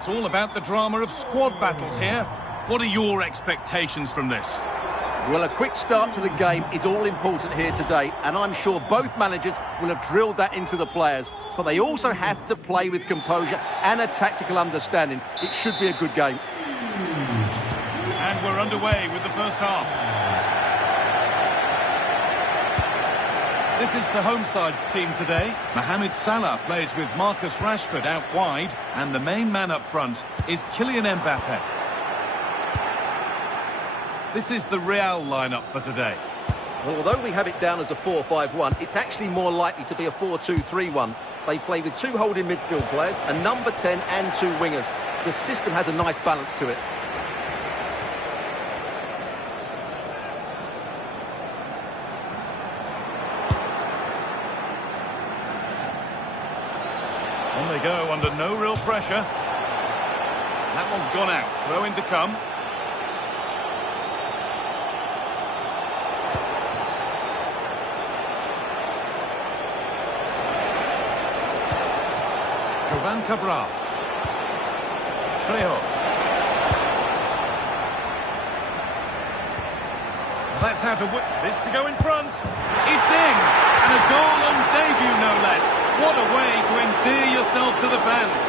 It's all about the drama of squad battles here. What are your expectations from this? Well, a quick start to the game is all important here today, and I'm sure both managers will have drilled that into the players. But they also have to play with composure and a tactical understanding. It should be a good game. And we're underway with the first half. This is the home side's team today. Mohamed Salah plays with Marcus Rashford out wide, and the main man up front is Kylian Mbappe. This is the Real lineup for today. Well, although we have it down as a 4-5-1, it's actually more likely to be a 4-2-3-1. They play with two holding midfield players, a number 10 and two wingers. The system has a nice balance to it. On they go under no real pressure. That one's gone out. Throw in to come. Van Cabral. Trejo. That's how to win. This to go in front. It's in! And a goal on debut, no less. What a way to endear yourself to the fans.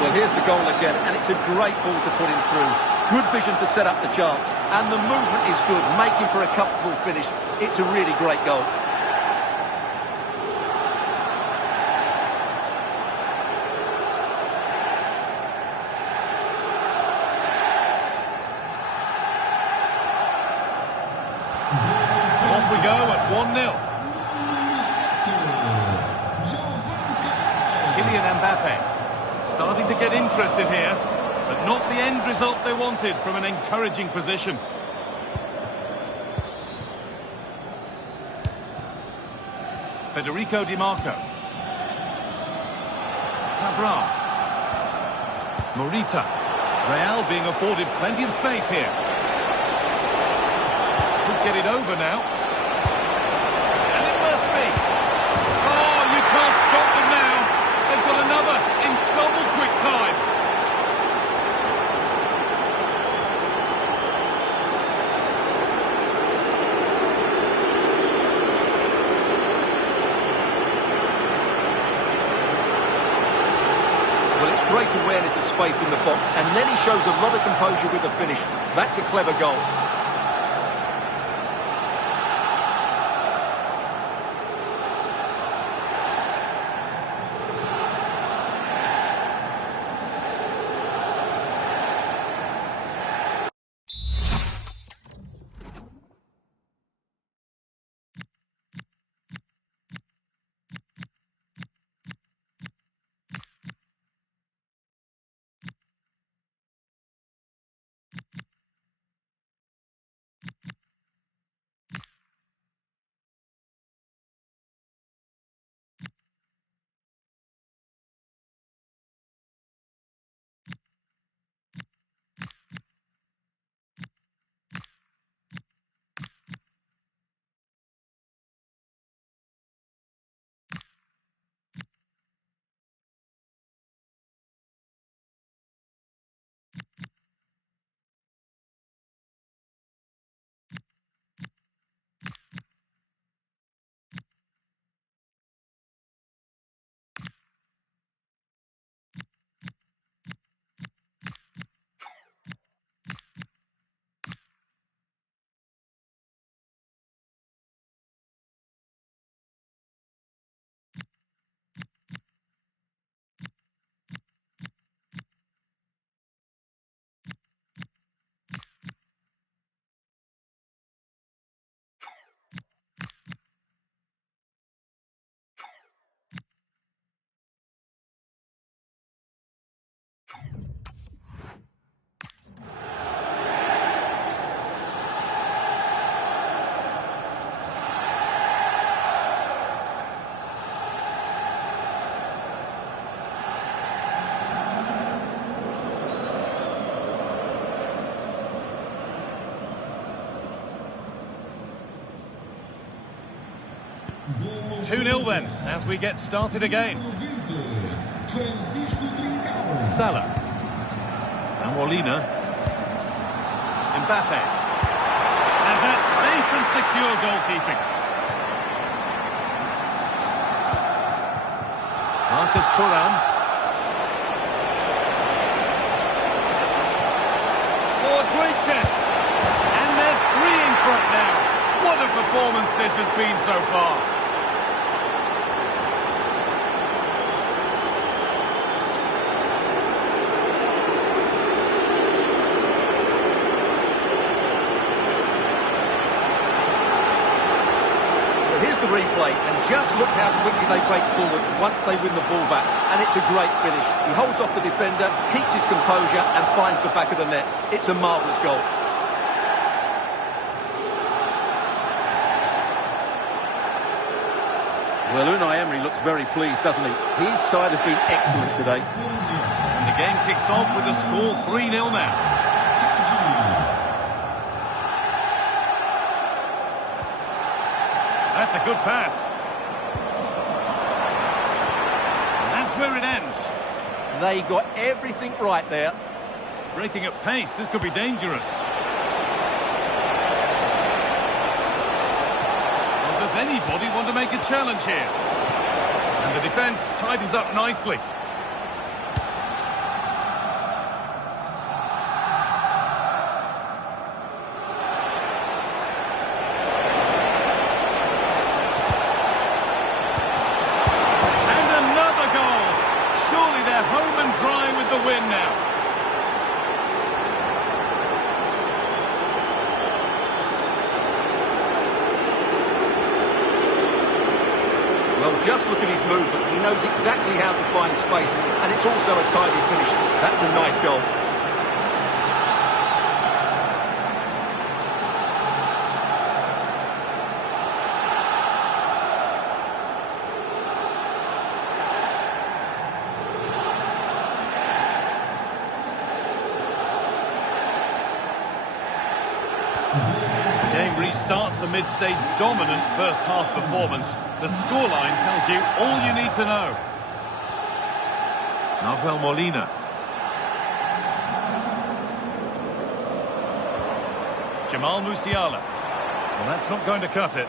Well, here's the goal again, and it's a great ball to put him through. Good vision to set up the chance, and the movement is good, making for a comfortable finish. It's a really great goal. So off we go at 1-0. Kylian Mbappe. Starting to get interested here, but not the end result they wanted from an encouraging position. Federico Di Marco. Cabral. Morita. Real being afforded plenty of space here. Could get it over now. And it must be. Oh, you can't stop them now. They've got another in double quick time. Well, it's great awareness of space in the box, and then he shows a lot of composure with the finish. That's a clever goal. 2-0 then, as we get started again. Salah. And Molina. Mbappe. And that's safe and secure goalkeeping. Marcus Thuram. Oh, great chance. And they're 3 in front now. What a performance this has been so far. Here's the replay, and just look how quickly they break forward once they win the ball back. And it's a great finish. He holds off the defender, keeps his composure, and finds the back of the net. It's a marvellous goal. Well, Unai Emery looks very pleased, doesn't he? His side have been excellent today. And the game kicks off with the score 3-0 now. That's a good pass. And that's where it ends. They got everything right there. Breaking at pace, this could be dangerous. Well, does anybody want to make a challenge here? And the defence tidies up nicely. Home and dry with the win now. Well, just look at his movement. He knows exactly how to find space, and it's also a tidy finish. That's a nice goal. The game restarts amidst a dominant first-half performance. The scoreline tells you all you need to know. Nahuel Molina. Jamal Musiala. Well, that's not going to cut it.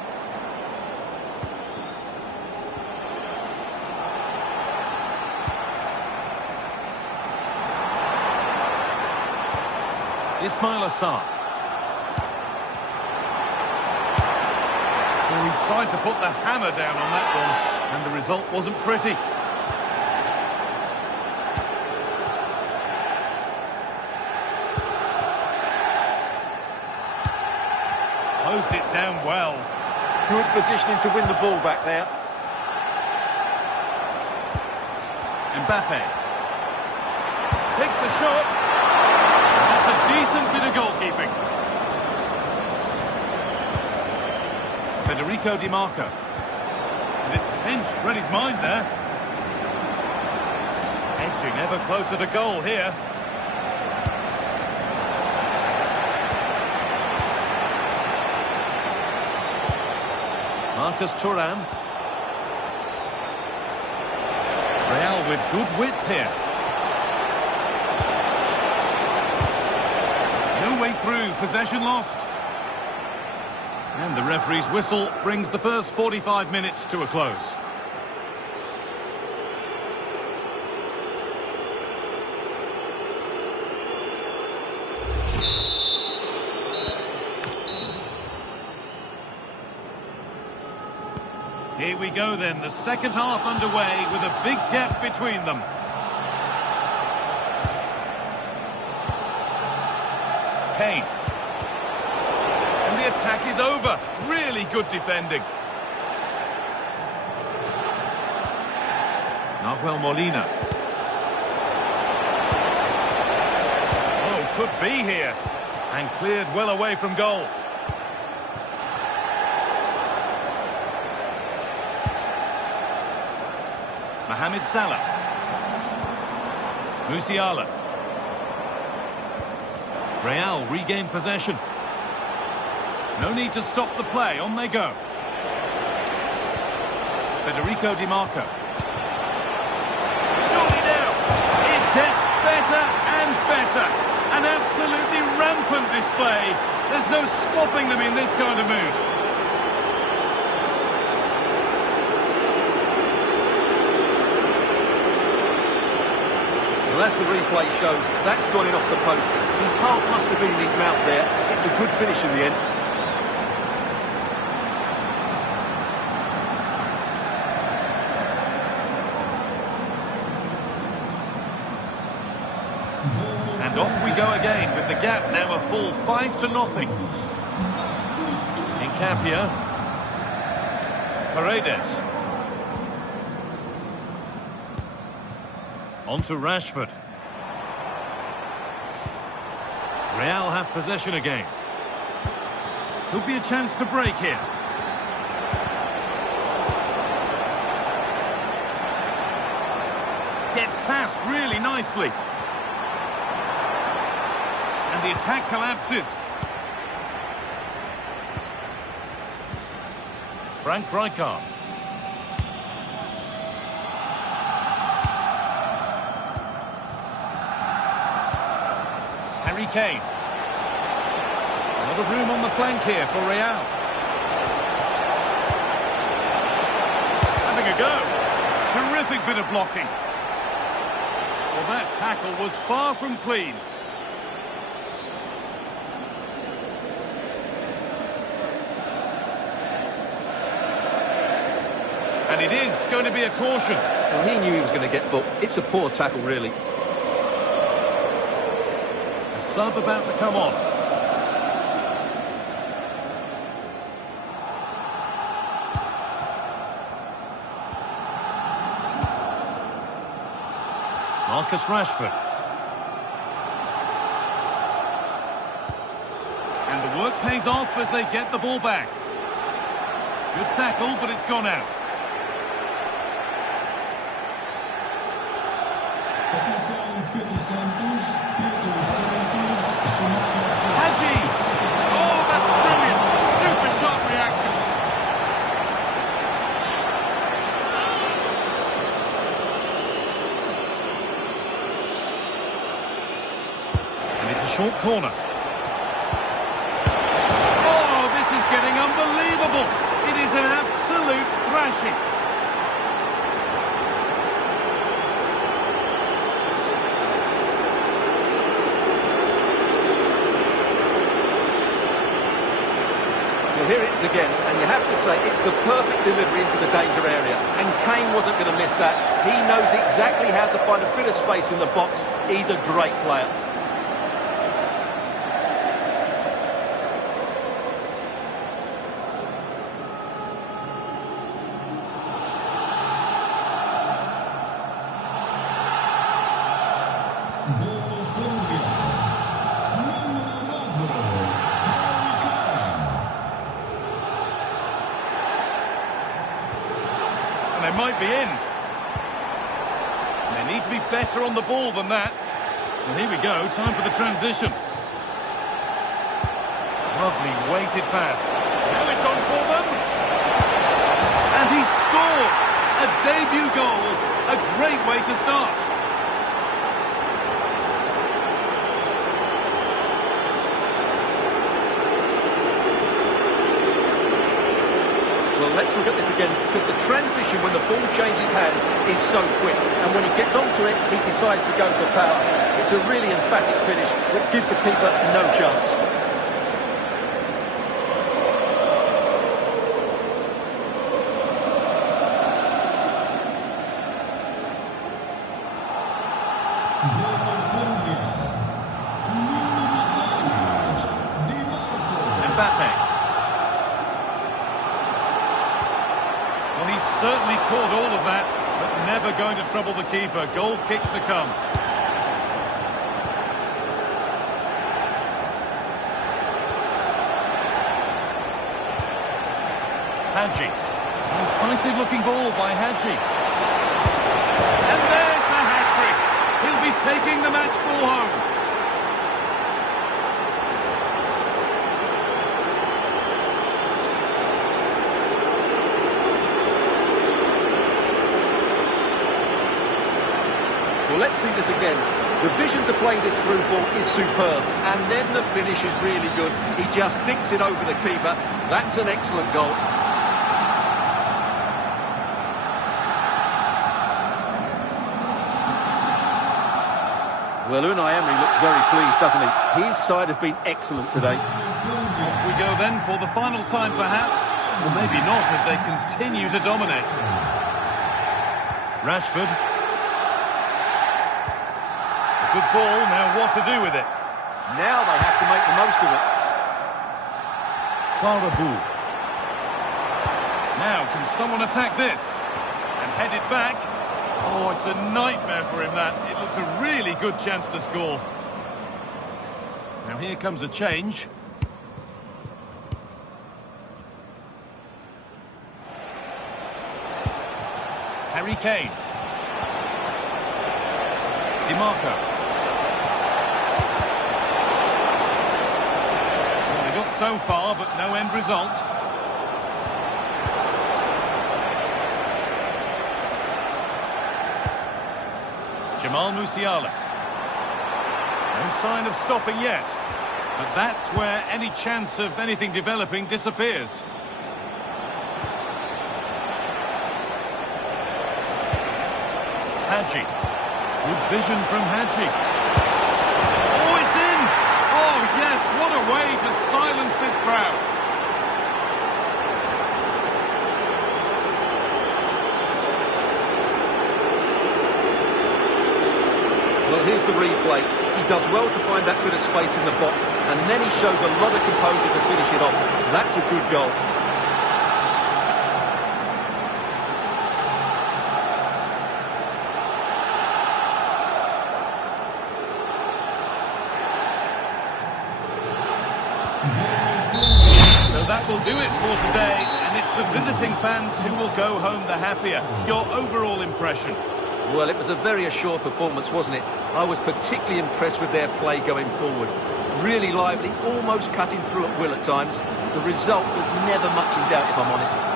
Ismail Assar. Well, he tried to put the hammer down on that one, and the result wasn't pretty. Closed it down well. Good positioning to win the ball back there. Mbappe. Takes the shot. That's a decent bit of goalkeeping. Federico Di Marco. And it's pinched, read his mind there. Edging ever closer to goal here. Marcus Thuram. Real with good width here. No way through, possession lost. And the referee's whistle brings the first 45 minutes to a close. Here we go then, the second half underway with a big gap between them. Kane. And the attack is over. Really good defending. Nahuel Molina. Oh, could be here. And cleared well away from goal. Mohamed Salah. Musiala. Real regain possession. No need to stop the play, on they go. Federico Di Marco. Surely now. It gets better and better. An absolutely rampant display. There's no stopping them in this kind of mood. Well, as the replay shows, that's gone in off the post. His heart must have been in his mouth there. It's a good finish in the end. And off we go again with the gap now a full 5-0. Incapia. Paredes. On to Rashford. Real have possession again. Could be a chance to break here. Gets past really nicely. And the attack collapses. Frank Rijkaard. Harry Kane. A lot of room on the flank here for Real. Having a go. Terrific bit of blocking. Well, that tackle was far from clean. And it is going to be a caution. Well, he knew he was going to get booked. It's a poor tackle, really. A sub about to come on. Marcus Rashford. And the work pays off as they get the ball back. Good tackle, but it's gone out. Hadji! Oh, that's brilliant! Super sharp reactions. And it's a short corner. Oh, this is getting unbelievable! It is an absolute thrashing. Well, here it is again, and you have to say it's the perfect delivery into the danger area. And Kane wasn't going to miss that. He knows exactly how to find a bit of space in the box. He's a great player. They might be in. They need to be better on the ball than that. Well, here we go, time for the transition. Lovely weighted pass. Now it's on for them. And he scored! A debut goal. A great way to start. Well, let's look at this again, because the transition when the ball changes hands is so quick. And when he gets onto it, he decides to go for power. It's a really emphatic finish, which gives the keeper no chance. Mbappe. Well, he's certainly caught all of that, but never going to trouble the keeper. Goal kick to come. Hadji. Incisive looking ball by Hadji. And there's the hat-trick. He'll be taking the match ball home. see this again. The vision to play this through ball is superb, and then the finish is really good. He just dinks it over the keeper. That's an excellent goal. Well, Unai Emery looks very pleased, doesn't he? His side have been excellent today. Off we go then for the final time, perhaps. Or maybe not, as they continue to dominate. Rashford. Good ball, now what to do with it? Now they have to make the most of it. Clara. Now, can someone attack this? And head it back. Oh, it's a nightmare for him, that. It looked a really good chance to score. Now here comes a change. Harry Kane. DiMarco. Well, they got so far, but no end result. Jamal Musiala. No sign of stopping yet. But that's where any chance of anything developing disappears. Hadji. Good vision from Hadji. Oh, it's in! Oh, yes, what a way to silence this crowd. Well, here's the replay. He does well to find that bit of space in the box, and then he shows a lot of composure to finish it off. That's a good goal. So that will do it for today, and it's the visiting fans who will go home the happier. Your overall impression? Well, it was a very assured performance, wasn't it? I was particularly impressed with their play going forward. Really lively, almost cutting through at will at times. The result was never much in doubt, if I'm honest.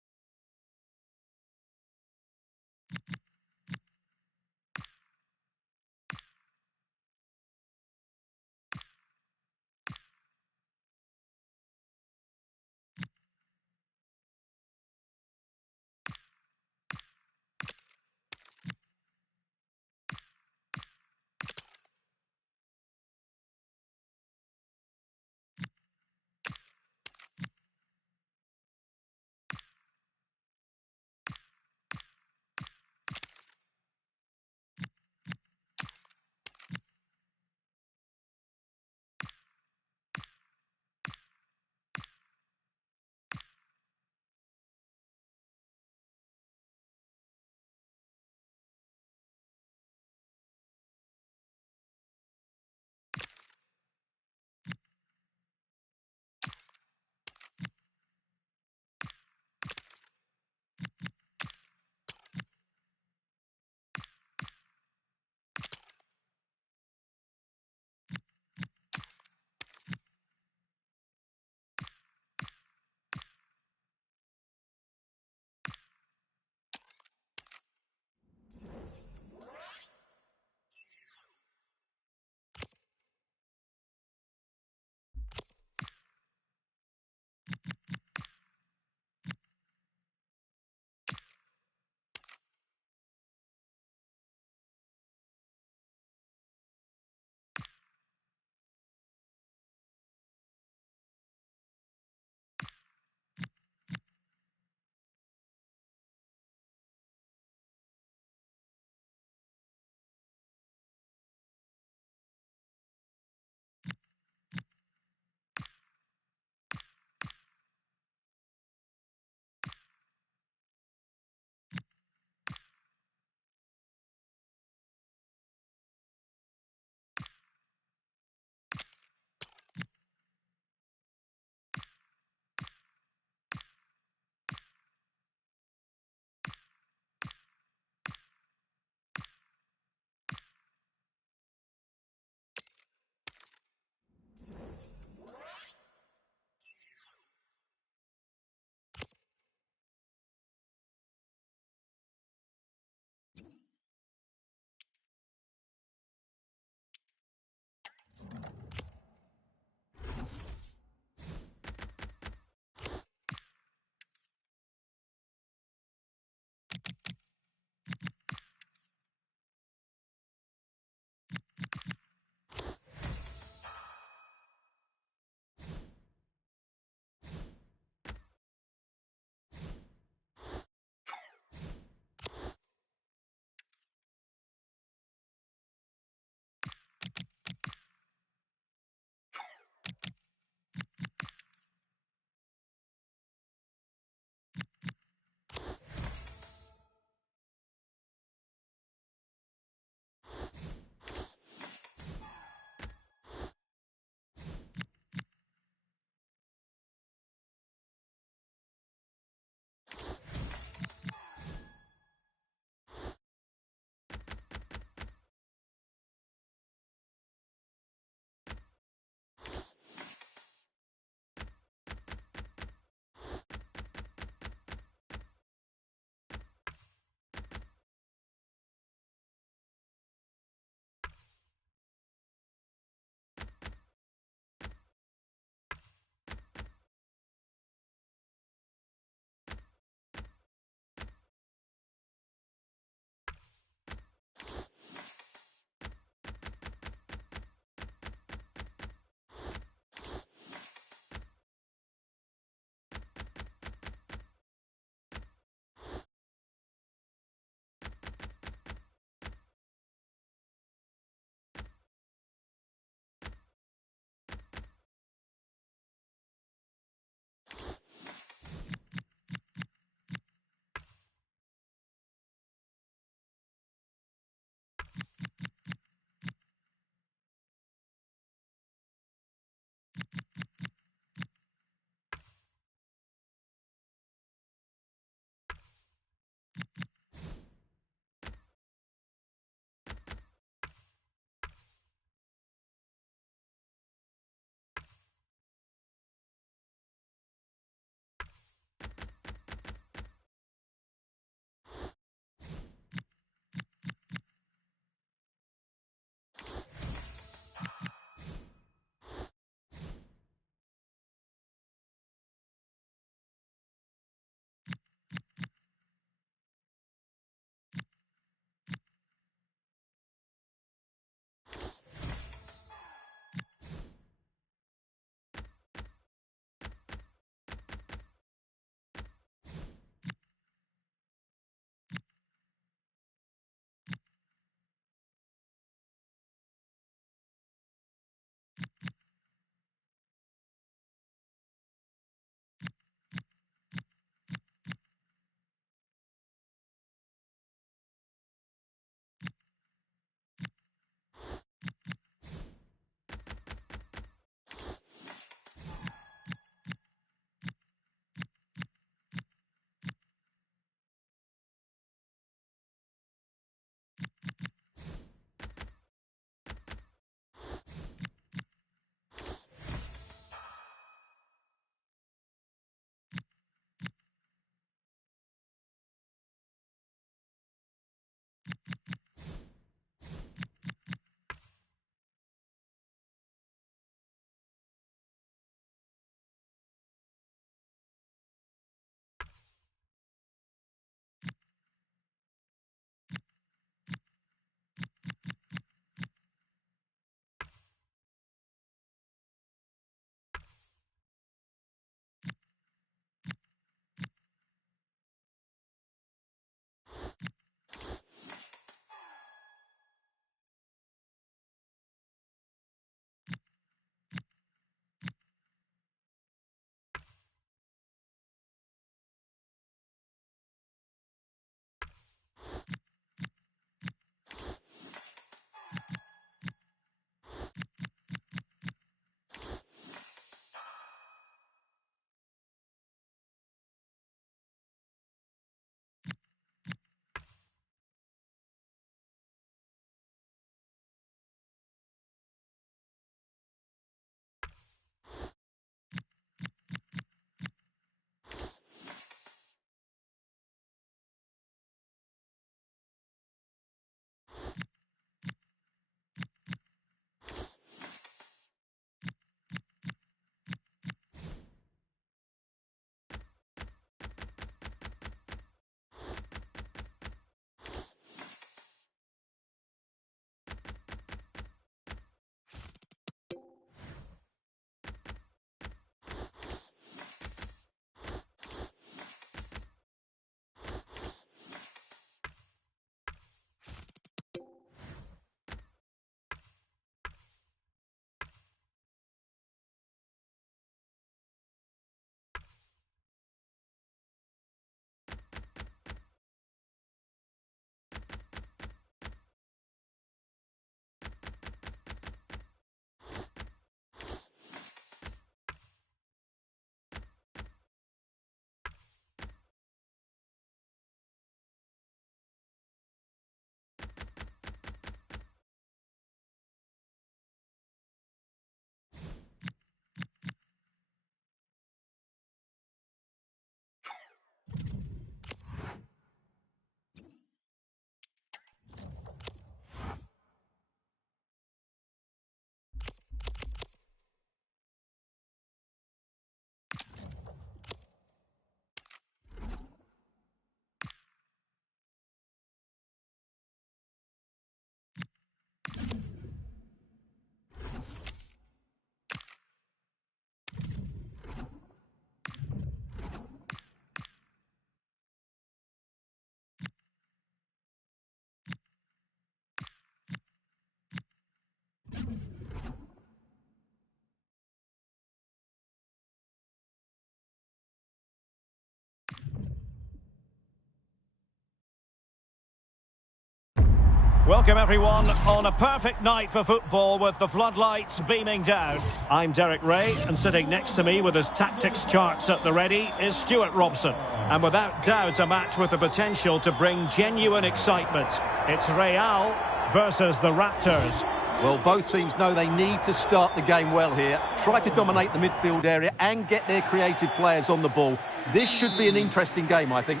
Welcome everyone on a perfect night for football with the floodlights beaming down. I'm Derek Ray, and sitting next to me with his tactics charts at the ready is Stuart Robson. And without doubt a match with the potential to bring genuine excitement. It's Real versus the Raptors. Well, both teams know they need to start the game well here. Try to dominate the midfield area and get their creative players on the ball. This should be an interesting game, I think.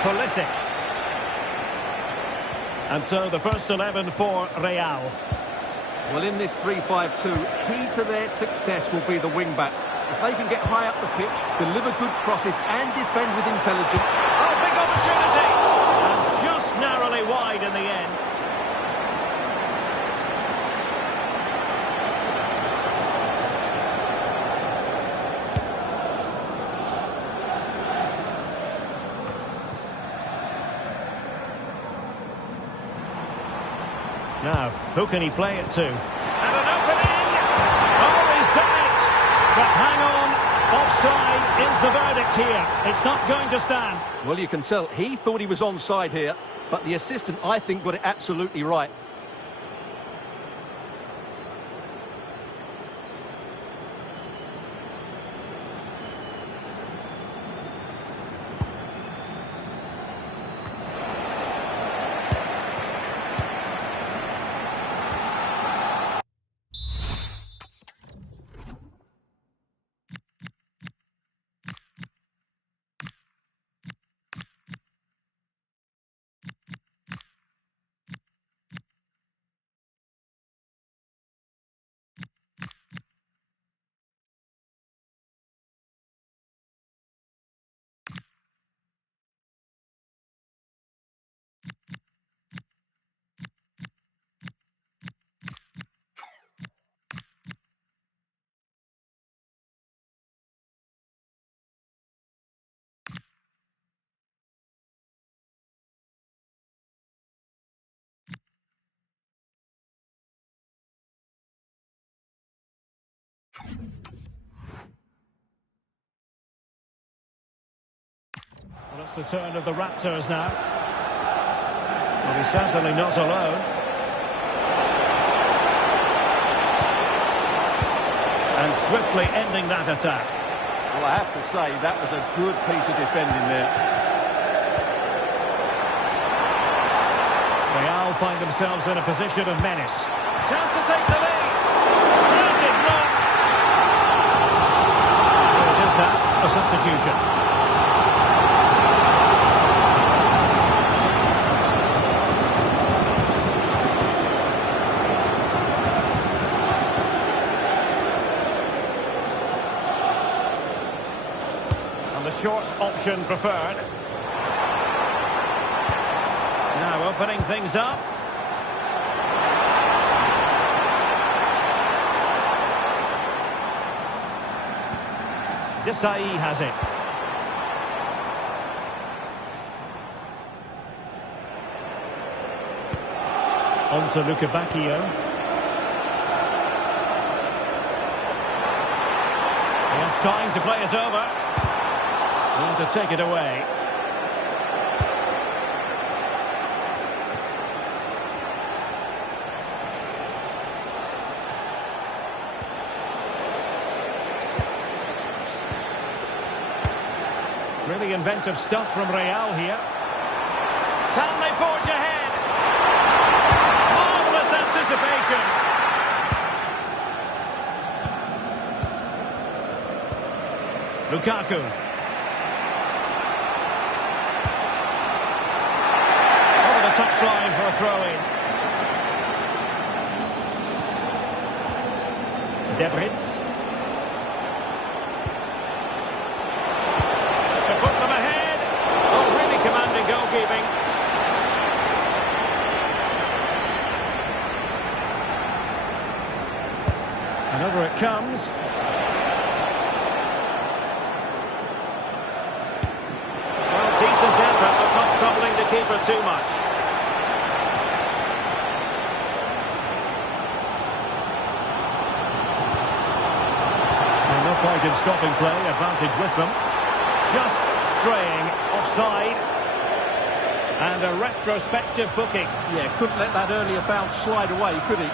Pulisic. And so the first 11 for Real. Well, in this 3-5-2, key to their success will be the wing-backs. If they can get high up the pitch, deliver good crosses and defend with intelligence. Oh, big opportunity! And just narrowly wide in the end. Now, who can he play it to? And an opening! Oh, he's done it! But hang on, offside is the verdict here. It's not going to stand. Well, you can tell he thought he was onside here, but the assistant, I think, got it absolutely right. Well, it's the turn of the Raptors now. Well, he's certainly not alone. And swiftly ending that attack. Well, I have to say, that was a good piece of defending there. Real find themselves in a position of menace. Chance to take the lead. Splendid block. It is now a substitution. Short option preferred. Now opening things up. Desai has it. On to Luca Bacchio. He has time to play it over. And to take it away. Really inventive stuff from Real here. Can they forge ahead? Marvellous anticipation. Lukaku. Touchline for a throw-in. Debritz. To put them ahead. Oh, really commanding goalkeeping. And over it comes. Well, decent effort, but not troubling the keeper too much. Point in stopping play, advantage with them. Just straying offside. And a retrospective booking. Yeah, couldn't let that earlier foul slide away, could he?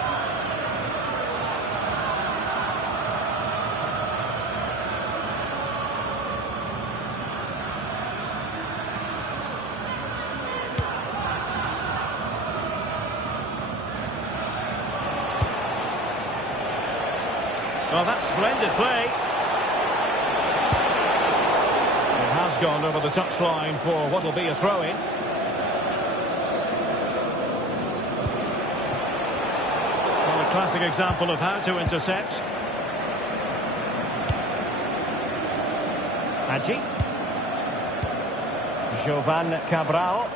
Well, that's splendid play. It has gone over the touchline for what will be a throw-in. Well, a classic example of how to intercept. Hadji. Jovan Cabral.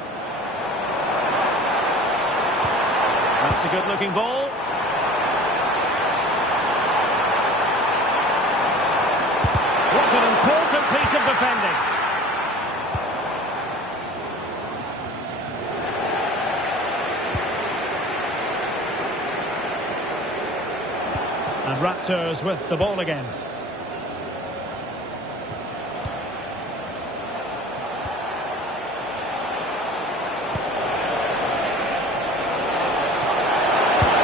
That's a good-looking ball. What an important piece of defending. And Raptors with the ball again.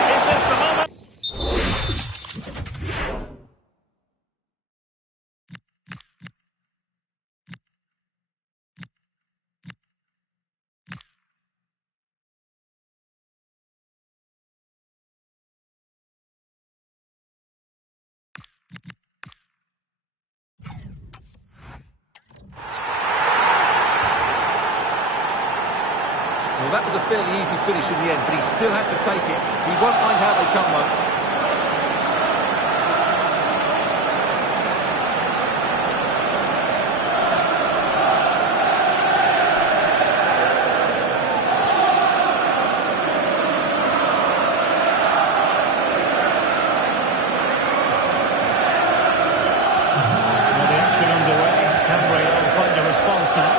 Is this the moment? Well, that was a fairly easy finish in the end, but he still had to take it. He won't mind how they come, though. Well, the action underway. Can Real find a response now?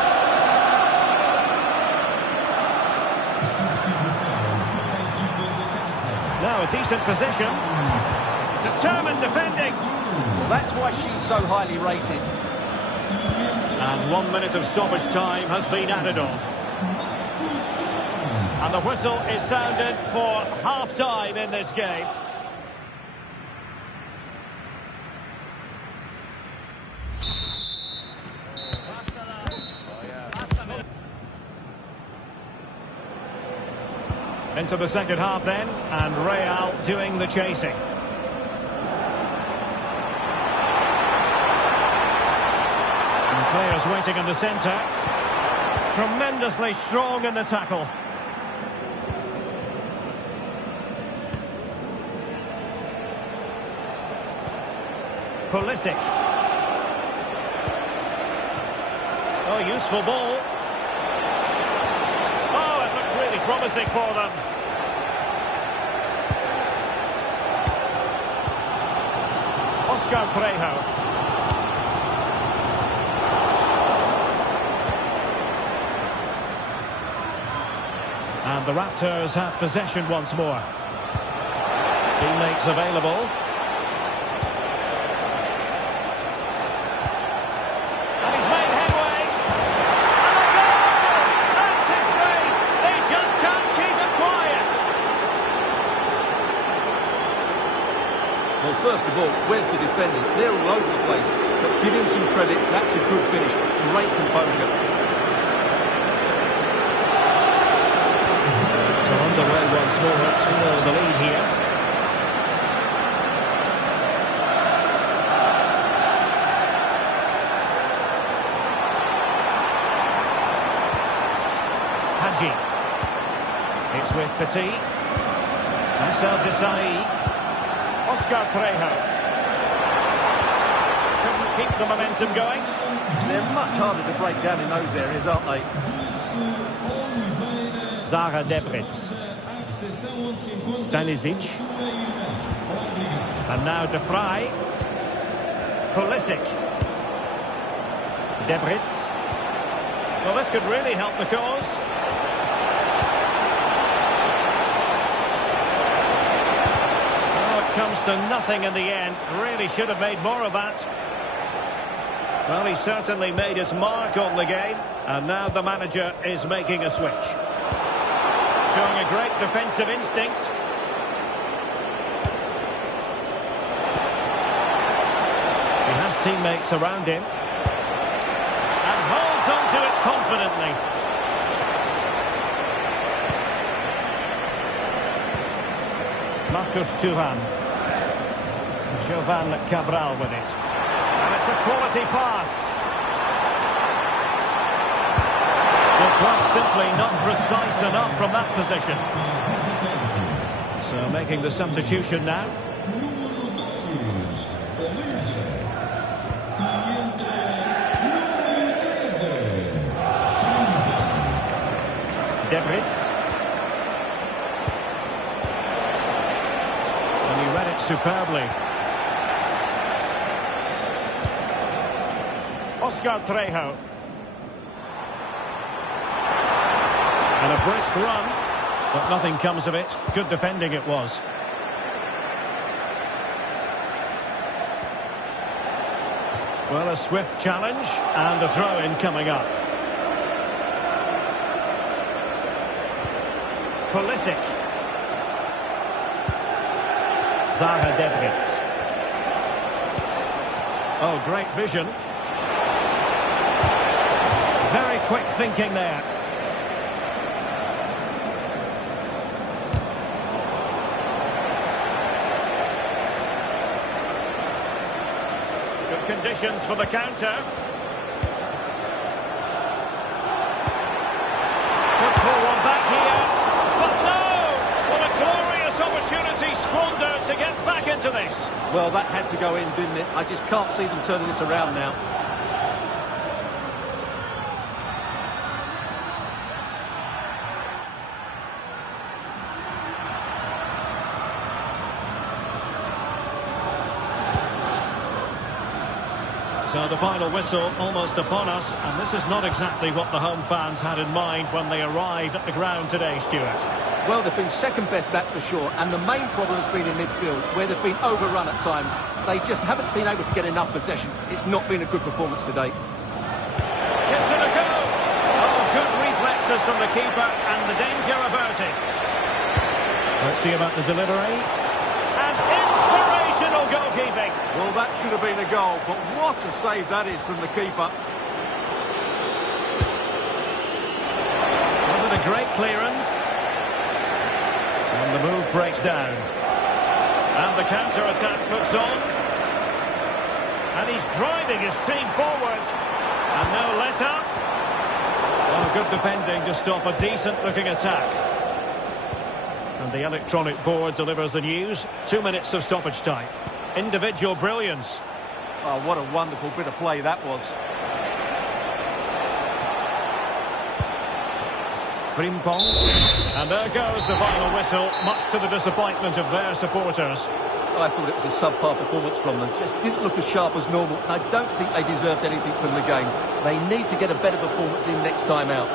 Now a decent position. Determined defending. Well, that's why she's so highly rated. And 1 minute of stoppage time has been added on. And the whistle is sounded for half-time in this game. Into the second half then, and Real doing the chasing. And players waiting in the centre. Tremendously strong in the tackle. Pulisic. Oh, useful ball. Oh, it looked really promising for them. Oscar Trejo. And the Raptors have possession once more. Teammates available. And he's made headway. And a goal! That's his brace. They just can't keep it quiet. Well, first of all, where's the defending? They're all over the place. But give him some credit. That's a good finish. Great composure. So underway once more. 2-0 the lead here. Hadji. It's with Petit. Marcel Desailly. Oscar Trejo. Couldn't keep the momentum going. They're much harder to break down in those areas, aren't they? Zara Debritz. Stanisic. And now De Vrij. Pulisic. Debritz. Well, this could really help the cause. Oh, it comes to nothing in the end. Really should have made more of that. Well, he certainly made his mark on the game, and now the manager is making a switch. Showing a great defensive instinct. He has teammates around him. And holds on to it confidently. Marcus Thuram. Jovan Cabral with it. And it's a quality pass. Well, quite simply not precise enough from that position. So making the substitution now. Debritz. And he read it superbly. Oscar Trejo. And a brisk run, but nothing comes of it. Good defending it was. Well, a swift challenge and a throw-in coming up. Pulisic. Zaha Debritz. Oh, great vision. Very quick thinking there. Good conditions for the counter. Could pull one back here. But no! What a glorious opportunity squandered to get back into this. Well, that had to go in, didn't it? I just can't see them turning this around now. So the final whistle almost upon us, and this is not exactly what the home fans had in mind when they arrived at the ground today, Stuart. Well, they've been second best, that's for sure, and the main problem has been in midfield, where they've been overrun at times. They just haven't been able to get enough possession. It's not been a good performance today. Gives it a go! Oh, good reflexes from the keeper, and the danger averted. Let's see about the delivery. And inspirational goalkeeping. Well, that should have been a goal, but what a save that is from the keeper. Was it a great clearance? And the move breaks down. And the counter-attack puts on. And he's driving his team forward. And no let-up. Oh, good defending to stop a decent-looking attack. And the electronic board delivers the news. 2 minutes of stoppage time. Individual brilliance. Oh, what a wonderful bit of play that was. Frimpong. And there goes the final whistle, much to the disappointment of their supporters. I thought it was a subpar performance from them. Just didn't look as sharp as normal, and I don't think they deserved anything from the game. They need to get a better performance in next time out.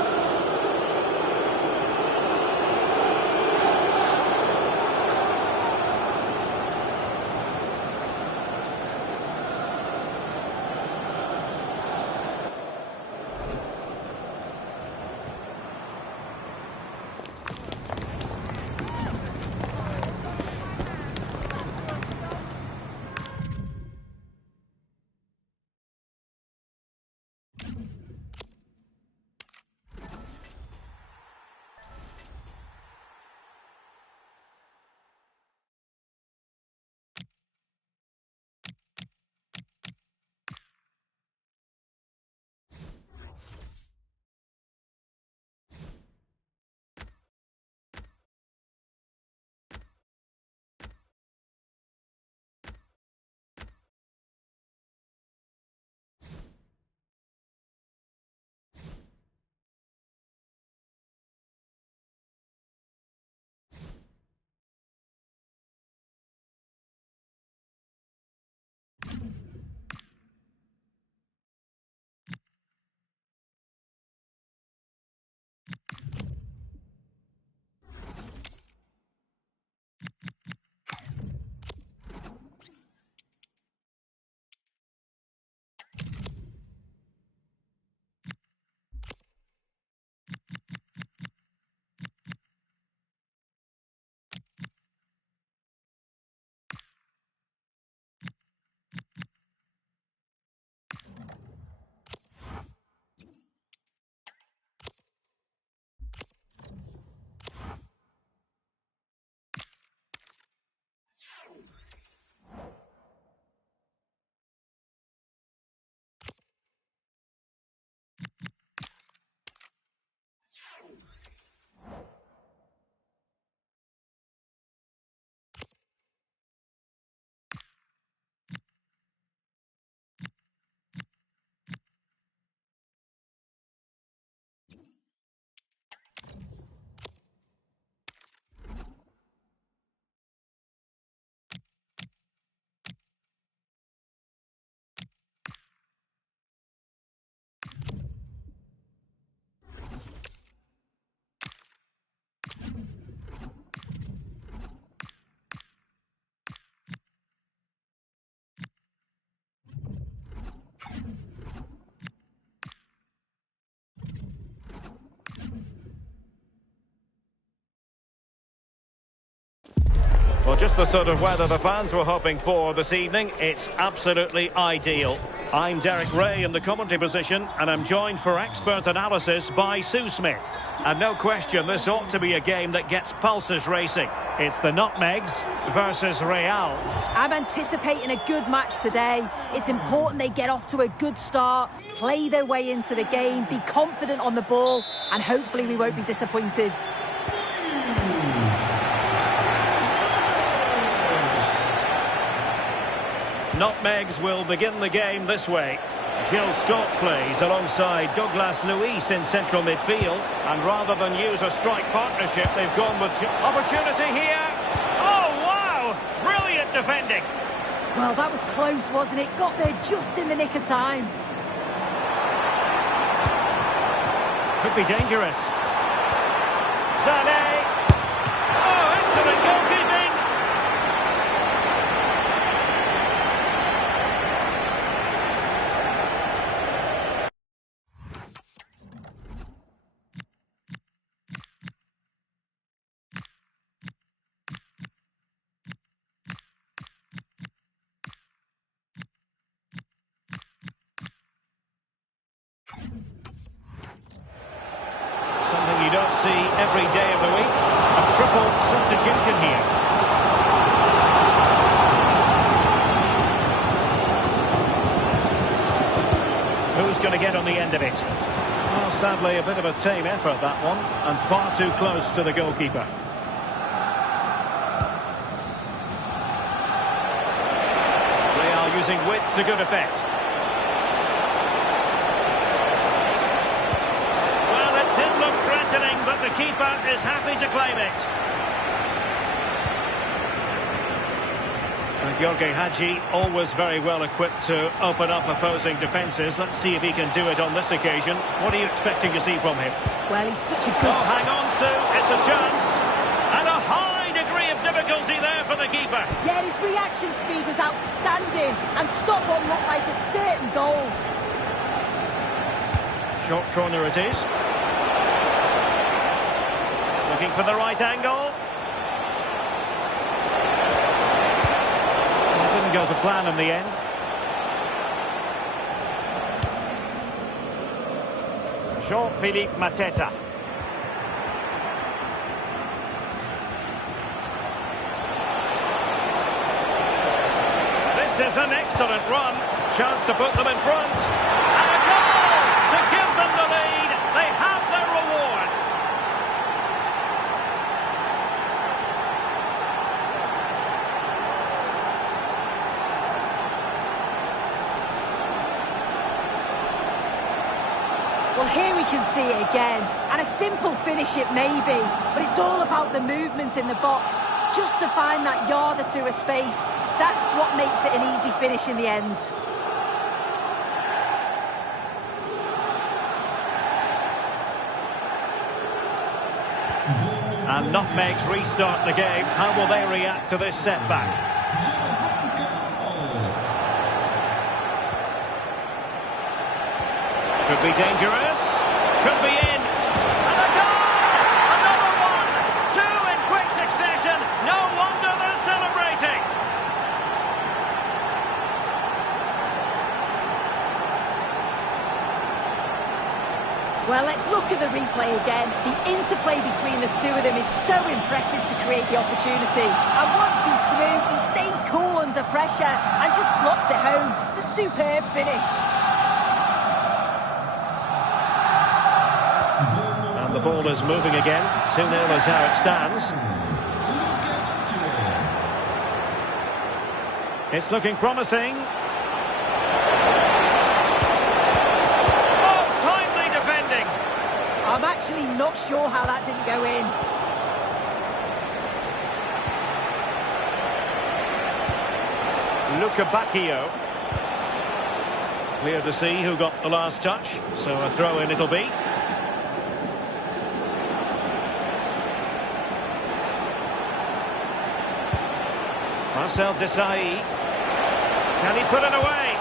Just the sort of weather the fans were hoping for this evening. It's absolutely ideal. I'm Derek Ray in the commentary position, and I'm joined for expert analysis by Sue Smith. And no question, this ought to be a game that gets pulses racing. It's the Nutmegs versus Real. I'm anticipating a good match today. It's important they get off to a good start, play their way into the game, be confident on the ball, and hopefully we won't be disappointed. Nutmegs will begin the game this way. Jill Scott plays alongside Douglas Luiz in central midfield. And rather than use a strike partnership, they've gone with opportunity here. Oh, wow! Brilliant defending. Well, that was close, wasn't it? Got there just in the nick of time. Could be dangerous. Sané. Oh, excellent goalkeeping. Something you don't see every day of the week. A triple substitution here. Who's going to get on the end of it? Well, sadly, a bit of a tame effort, that one, and far too close to the goalkeeper. Real using width to good effect. But the keeper is happy to claim it. And Jorge Hagi, always very well equipped to open up opposing defences. Let's see if he can do it on this occasion. What are you expecting to see from him? Well, he's such a good... Oh, hang on, Sue. It's a chance. And a high degree of difficulty there for the keeper. Yeah, his reaction speed was outstanding. And stop what looked like a certain goal. Short corner it is. Looking for the right angle. It didn't go to plan in the end. Jean-Philippe Mateta. This is an excellent run. Chance to put them in front. And a goal to give them the lead. They have their reward. Well, here we can see it again, and a simple finish it may be, but it's all about the movement in the box, just to find that yard or two of space. That's what makes it an easy finish in the end. And Nutmegs restart the game. How will they react to this setback? Could be dangerous. Could be in. And a goal! Another one! Two in quick succession. No wonder they're celebrating. Well, let's look at the replay again. The interplay between the two of them is so impressive to create the opportunity. And once he's through, he stays cool under pressure and just slots it home. It's a superb finish. And the ball is moving again. 2-0 is how it stands. It's looking promising. Oh, timely defending. I'm actually not sure how that didn't go in. Luca Bacchio. Clear to see who got the last touch. So a throw-in it'll be. Marcel Desailly. Can he put it away?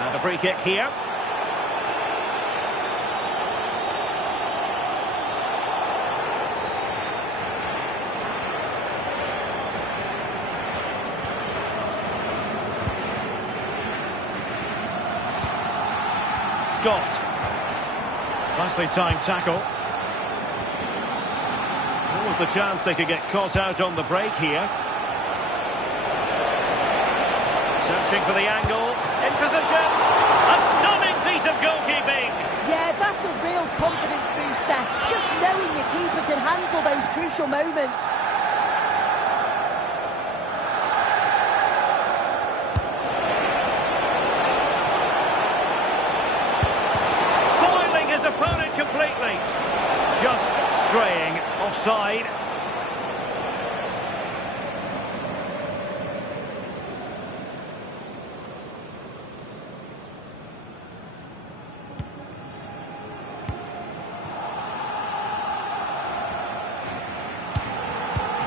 And a free kick here. Scott. Nicely timed tackle. What was the chance they could get caught out on the break here? Searching for the angle. In position. A stunning piece of goalkeeping. Yeah, that's a real confidence booster. Just knowing your keeper can handle those crucial moments. Foiling his opponent completely. Just straying offside.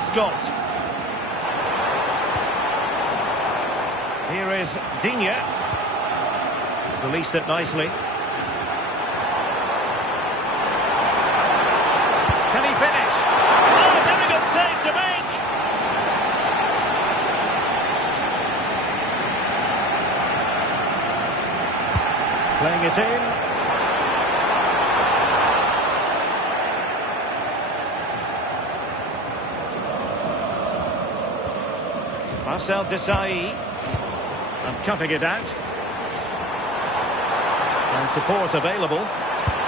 Scott. Here is Digne. Released it nicely. Can he finish? Oh, difficult save to make. Playing it in. Marcel Desailly, and cutting it out. And support available.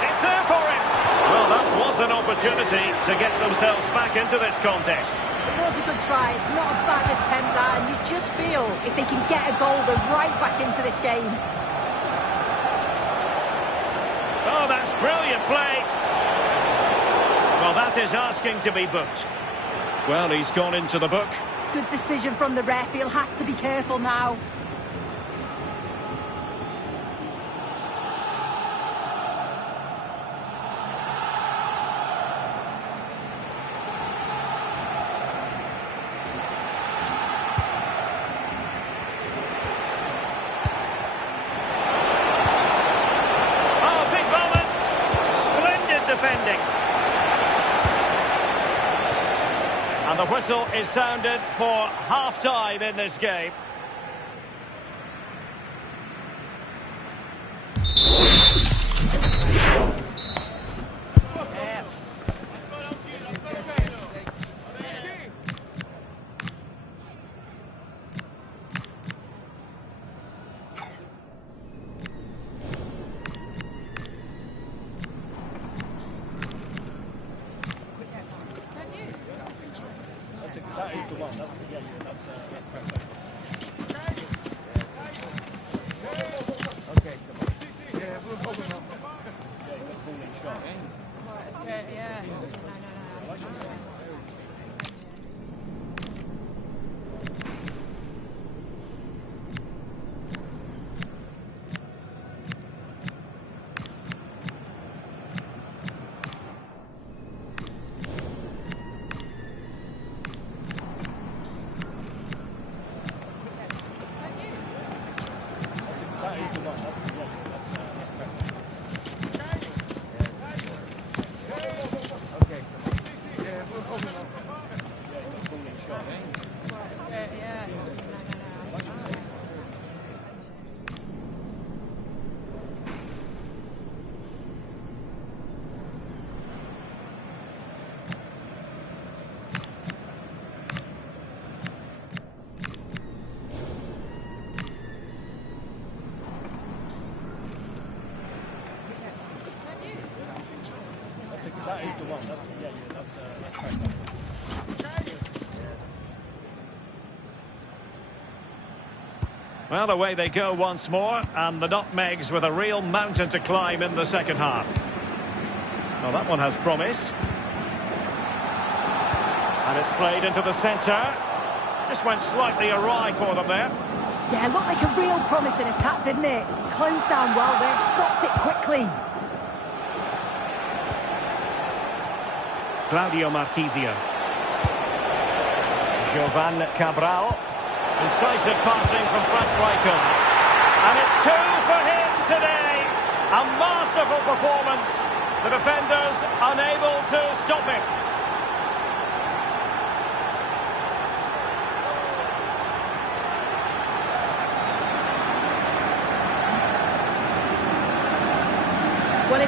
It's there for him! Well, that was an opportunity to get themselves back into this contest. It was a good try. It's not a bad attempt, and you just feel if they can get a goal, they're right back into this game. Oh, that's brilliant play. Well, that is asking to be booked. Well, he's gone into the book. Good decision from the ref. He'll have to be careful now. Oh, big moment. Splendid defending. And the whistle is sounded for half-time in this game. That is the one. That's correct. Okay, come on. Yeah, it's a little open up. Yeah, you got the ball in shot. Okay, yeah. That is the one. That's correct. Okay, come on. Yeah, it's a little open up. Yeah, you got the ball in shot. Okay, yeah. That is the one. That's correct. Well, away they go once more, and the Nutmegs with a real mountain to climb in the second half. Well, that one has promise. And it's played into the centre. Just went slightly awry for them there. Yeah, looked like a real promising attack, didn't it? Closed down well there, stopped it quickly. Claudio Marchisio. Jovan Cabral. Incisive passing from Frank Rijkaard. And it's 2 for him today. A masterful performance. The defenders unable to stop him.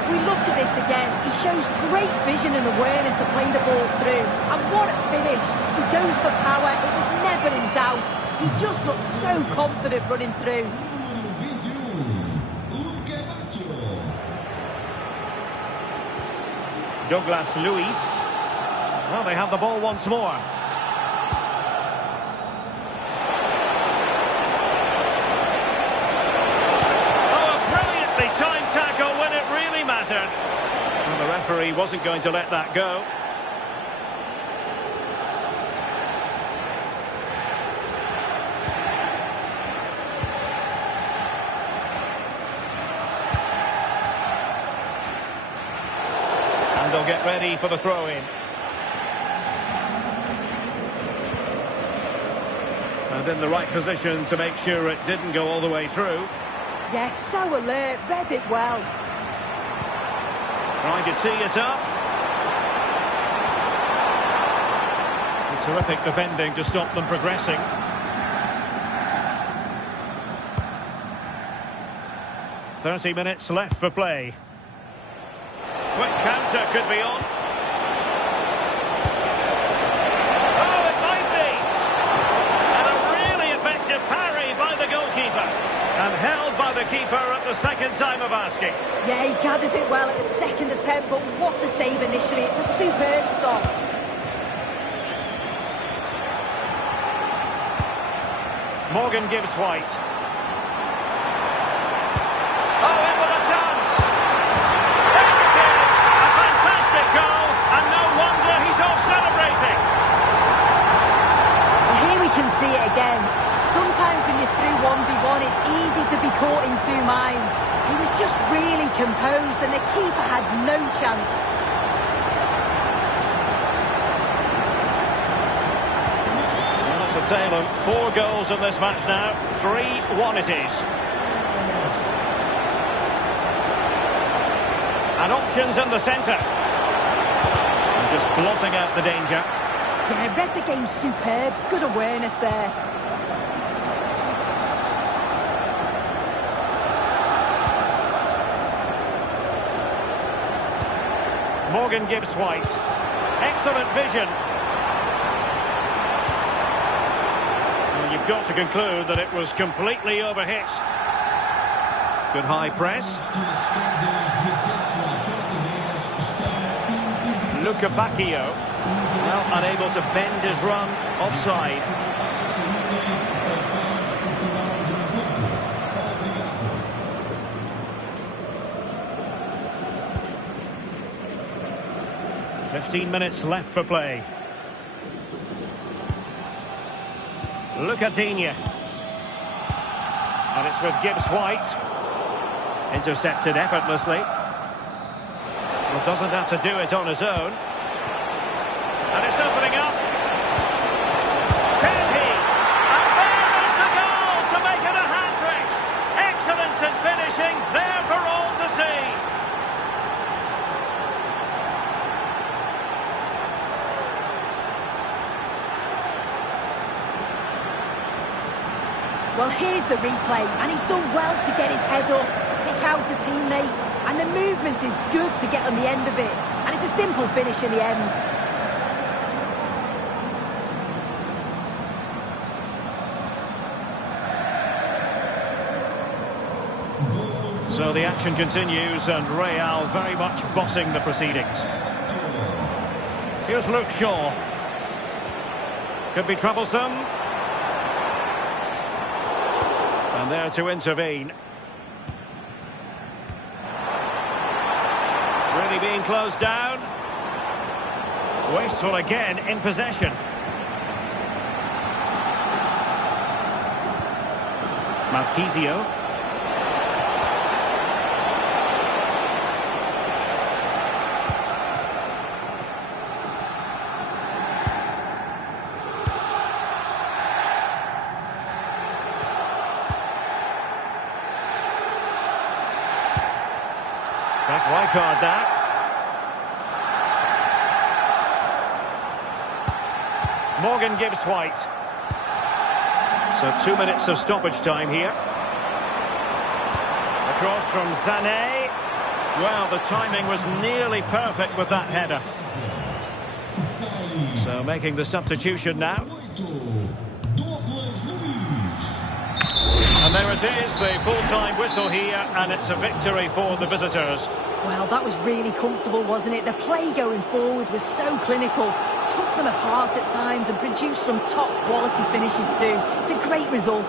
if we look at this again, he shows great vision and awareness to play the ball through. And what a finish. He goes for power. It was never in doubt. He just looks so confident running through. Douglas Luiz. Well, they have the ball once more. Time tackle when it really mattered. And the referee wasn't going to let that go. And they'll get ready for the throw-in. And in the right position to make sure it didn't go all the way through. Yes, so alert, read it well. Trying to tee it up. Terrific defending to stop them progressing. "30 minutes left for play. Quick counter could be on. Oh, it might be! And a really effective parry by the goalkeeper. And held by the keeper at the second time of asking. Yeah, he gathers it well at the second attempt, but what a save initially. It's a superb stop. Morgan gives White. Oh, in with a chance. There it is. A fantastic goal, and no wonder he's all celebrating. And here we can see it again. Sometimes when you're through 1v1, it's easy to be caught in two minds. He was just really composed and the keeper had no chance. Well, that's a tale of 4 goals in this match now. 3-1 it is. And options in the centre. And just blotting out the danger. Yeah, read the game superb. Good awareness there. Morgan gives White. Excellent vision. Well, you've got to conclude that it was completely overhit. Good high press. Luca Bacchio. Well, unable to bend his run offside. "15 minutes left for play. Lucadinha. And it's with Gibbs White. Intercepted effortlessly. Well, doesn't have to do it on his own. And it's opening up. Can he? And there is the goal to make it a hat-trick. Excellence in finishing, there for all to see. Well, here's the replay, and he's done well to get his head up, pick out a teammate, and the movement is good to get on the end of it. And it's a simple finish in the end. So the action continues, and Real very much bossing the proceedings. Here's Luke Shaw. Could be troublesome. And there to intervene. Really being closed down. Wasteful again in possession. Marquisio. Back wide card that. Morgan gives White. So 2 minutes of stoppage time here. Across from Sané. Well, the timing was nearly perfect with that header. So making the substitution now. And there it is, the full-time whistle here, and it's a victory for the visitors. Well, that was really comfortable, wasn't it? The play going forward was so clinical, took them apart at times and produced some top-quality finishes too. It's a great result.